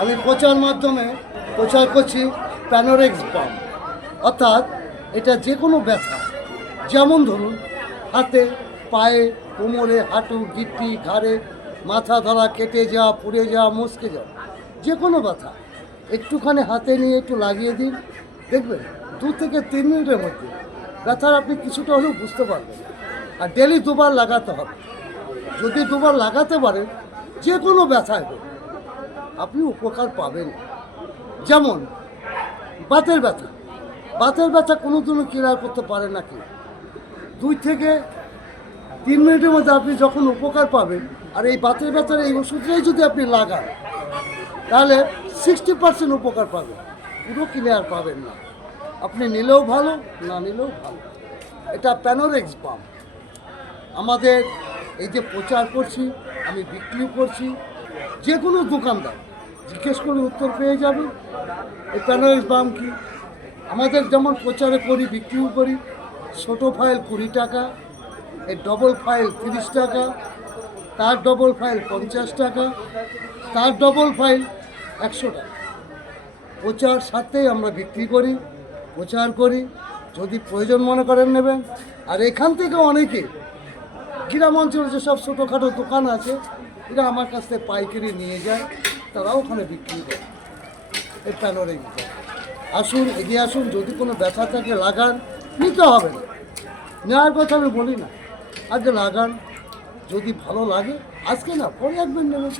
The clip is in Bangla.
আমি প্রচার মাধ্যমে প্রচার করছি প্যানোরেক্স বাম, অর্থাৎ এটা যে কোনো ব্যথা, যেমন ধরুন হাতে, পায়ে, কোমরে, হাঁটু, গিট্টি, ঘাড়ে, মাথা ধরা, কেটে যাওয়া, পুড়ে যাওয়া, মস্কে যাওয়া, যে কোনো ব্যথা একটুখানি হাতে নিয়ে একটু লাগিয়ে দিন, দেখবেন 2 থেকে 3 মিনিটের মধ্যে ব্যথার আপনি কিছুটা হলেও বুঝতে পারবেন। আর ডেলি 2বার লাগাতে হবে। যদি 2বার লাগাতে পারেন, যে কোনো ব্যথায় হোক আপনি উপকার পাবেন। যেমন বাতের ব্যথা, বাতের ব্যথা কোনো দিনও ক্লিয়ার করতে পারেন না কি 2 থেকে 3 মিনিটের মধ্যে আপনি যখন উপকার পাবেন। আর এই বাতের ব্যথার এই ওষুধটাই যদি আপনি লাগান, তাহলে 60% উপকার পাবেন, পুরো ক্লিয়ার পাবেন না। আপনি নিলেও ভালো, না নিলেও ভালো। এটা প্যানোরেক্স বাম। আমাদের এই যে প্রচার করছি, আমি বিক্রিও করছি, যে কোনো দোকানদার জিজ্ঞেস করে উত্তর পেয়ে যাবে এই প্যানোরেক্স বাম কি। আমাদের যেমন প্রচারে করি, বিক্রিও করি। ছোটো ফাইল 20 টাকা, এই ডবল ফাইল 30 টাকা, তার ডবল ফাইল 50 টাকা, তার ডবল ফাইল 100 টাকা। প্রচার সাথেই আমরা বিক্রি করি, প্রচার করি। যদি প্রয়োজন মনে করেন নেবেন। আর এখান থেকে অনেকে গ্রাম অঞ্চলে যেসব ছোটোখাটো দোকান আছে, এরা আমার কাছ থেকে পাইকারি নিয়ে যায়, তারাও ওখানে বিক্রি করে। এই প্যানোরেক্স বাম। আসুন, এগিয়ে আসুন। যদি কোনো ব্যথা থাকে লাগান, নিতে হবে না, নেওয়ার কথা আমি বলি না, আগে লাগান। যদি ভালো লাগে আজকে না, পরে একবার নেবেন।